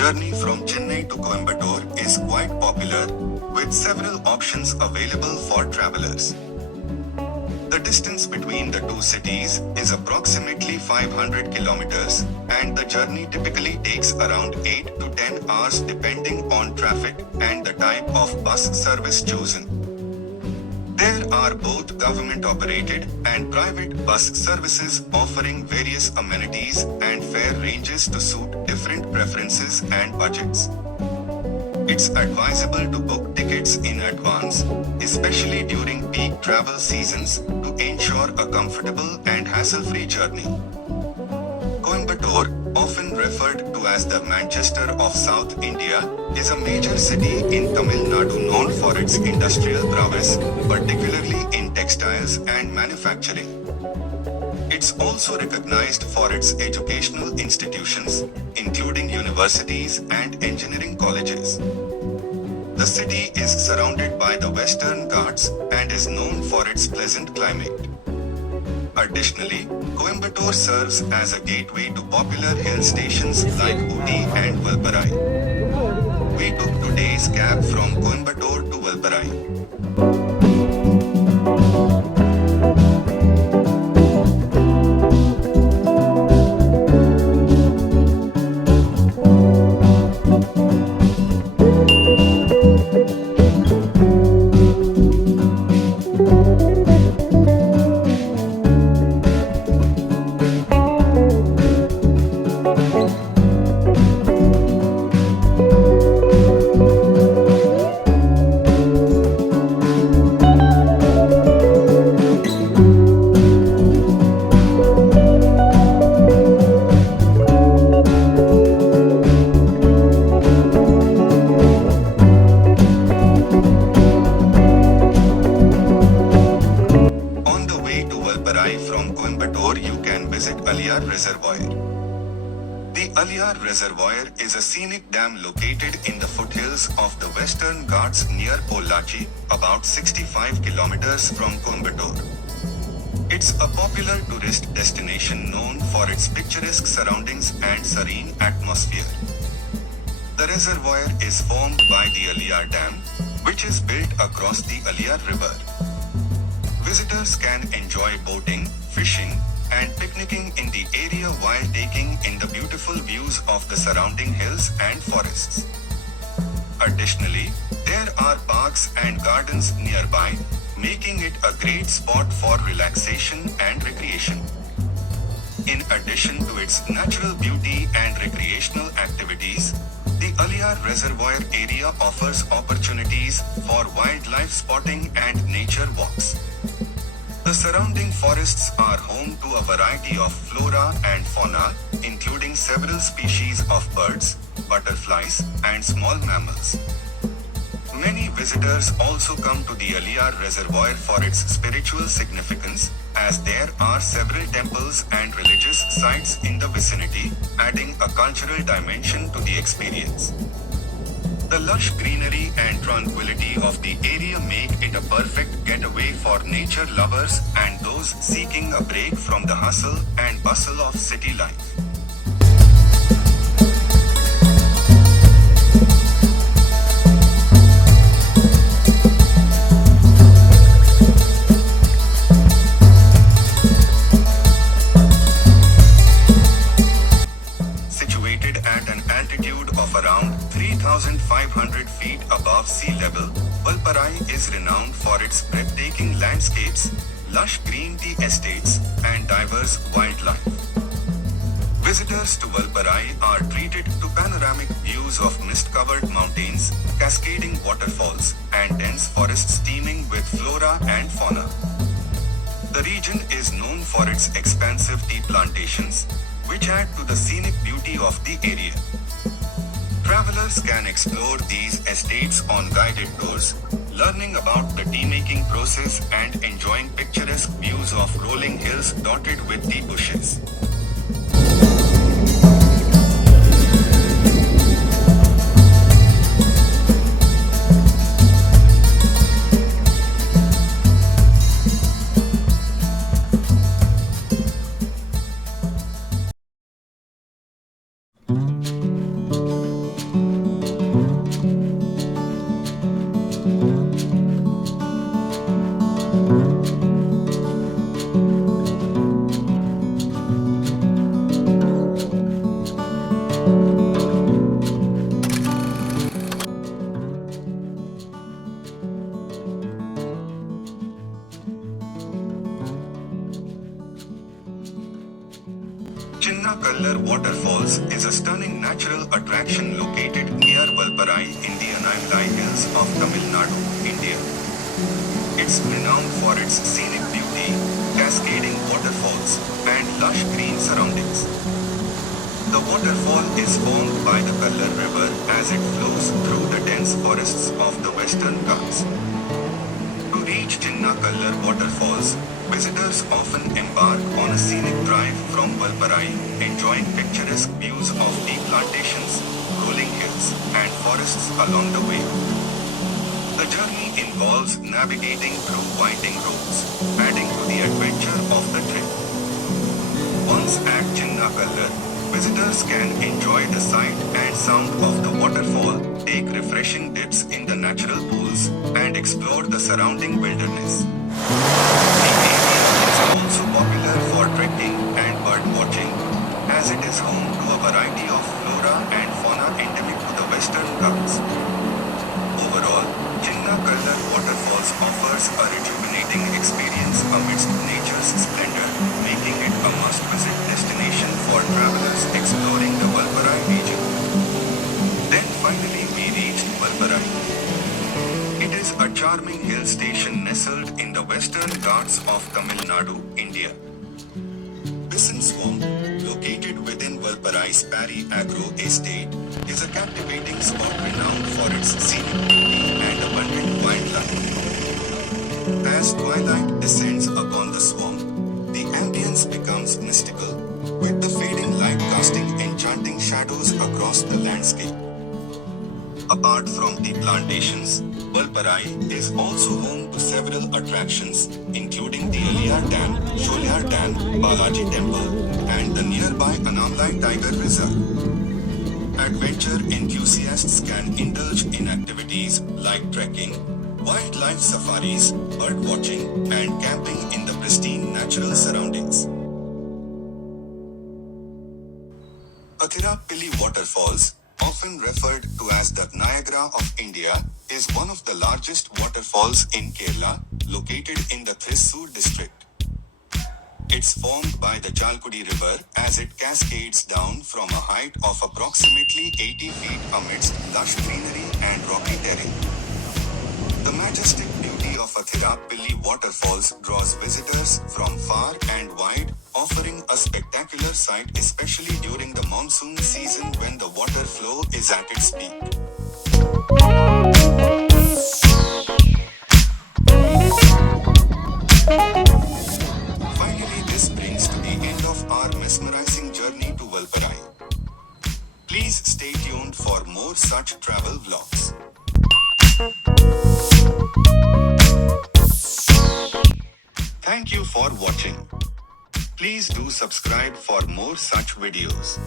journey from Chennai to Coimbatore is quite popular, with several options available for travelers. The distance between the two cities is approximately 500 kilometers, and the journey typically takes around 8 to 10 hours depending on traffic and the type of bus service chosen. There are both government-operated and private bus services offering various amenities and fare ranges to suit different preferences and budgets. It's advisable to book tickets in advance, especially during peak travel seasons, to ensure a comfortable and hassle-free journey. Coimbatore, often referred to as the Manchester of South India, is a major city in Tamil Nadu known for its industrial prowess, particularly in textiles and manufacturing. It's also recognized for its educational institutions, including universities and engineering colleges. The city is surrounded by the Western Ghats and is known for its pleasant climate. Additionally, Coimbatore serves as a gateway to popular hill stations like Ooty and Valparai. We took today's cab from Coimbatore to Valparai. From Coimbatore, you can visit Aliyar Reservoir. The Aliyar Reservoir is a scenic dam located in the foothills of the Western Ghats near Pollachi, about 65 kilometers from Coimbatore. It's a popular tourist destination known for its picturesque surroundings and serene atmosphere. The reservoir is formed by the Aliyar Dam, which is built across the Aliyar River. Visitors can enjoy boating, fishing, and picnicking in the area while taking in the beautiful views of the surrounding hills and forests. Additionally, there are parks and gardens nearby, making it a great spot for relaxation and recreation. In addition to its natural beauty and recreational activities, the Aliyar Reservoir area offers opportunities for wildlife spotting and nature walks. The surrounding forests are home to a variety of flora and fauna, including several species of birds, butterflies, and small mammals. Many visitors also come to the Aliyar Reservoir for its spiritual significance, as there are several temples and religious sites in the vicinity, adding a cultural dimension to the experience. The lush greenery and tranquility of the area make it a perfect getaway for nature lovers and those seeking a break from the hustle and bustle of city life. Situated at an altitude of around 3,500 feet above sea level, Valparai is renowned for its breathtaking landscapes, lush green tea estates, and diverse wildlife. Visitors to Valparai are treated to panoramic views of mist-covered mountains, cascading waterfalls, and dense forests teeming with flora and fauna. The region is known for its expansive tea plantations, which add to the scenic beauty of the area. Travelers can explore these estates on guided tours, learning about the tea-making process and enjoying picturesque views of rolling hills dotted with tea bushes. Chinnakallar Waterfalls is a stunning natural attraction located near Valparai in the Anaimalai Hills of Tamil Nadu, India. It's renowned for its scenic beauty, cascading waterfalls, and lush green surroundings. The waterfall is formed by the Kallar River as it flows through the dense forests of the Western Ghats. To reach Chinnakallar Waterfalls, visitors often embark on a scenic drive from Valparai, enjoying picturesque views of tea plantations, rolling hills, and forests along the way. The journey involves navigating through winding roads, adding to the adventure of the trip. Once at Chinnakallar, visitors can enjoy the sight and sound of the waterfall, take refreshing dips in the natural pools, and explore the surrounding wilderness. The area is also popular for trekking and bird watching, as it is home to a variety of flora and fauna endemic to the Western Ghats. Overall, Chinnakallar Waterfalls offers a rejuvenating experience amidst nature's splendor, making it a must-visit destination for travelers exploring the Valparai region. Then finally we reached Valparai. It is a charming hill station nestled in the Western Ghats of Tamil Nadu, India. Bison Swamp, located within Valparai's Parry Agro Estate, is a captivating spot renowned for its scenic beauty and abundant wildlife. As twilight descends upon the swamp, the ambience becomes mystical, with the fading light casting enchanting shadows across the landscape. Apart from the plantations, Valparai is also home to several attractions, including the Aliyar Dam, Aliyar Dam, Pollachi Temple, and the nearby Anaimalai Tiger Reserve. Adventure enthusiasts can indulge in activities like trekking, wildlife safaris, bird watching, and camping in the pristine natural surroundings. Athirappilli Waterfalls, often referred to as the Niagara of India, is one of the largest waterfalls in Kerala, located in the Thrissur district. It's formed by the Chalkudi River as it cascades down from a height of approximately 80 feet amidst lush greenery and rocky terrain. The majestic beauty of Athirappilli Waterfalls draws visitors from far and wide, offering a spectacular sight especially during the monsoon season when the water flow is at its peak. Finally, this brings to the end of our mesmerizing journey to Valparai. Please stay tuned for more such travel vlogs. Thank you for watching. Please do subscribe for more such videos.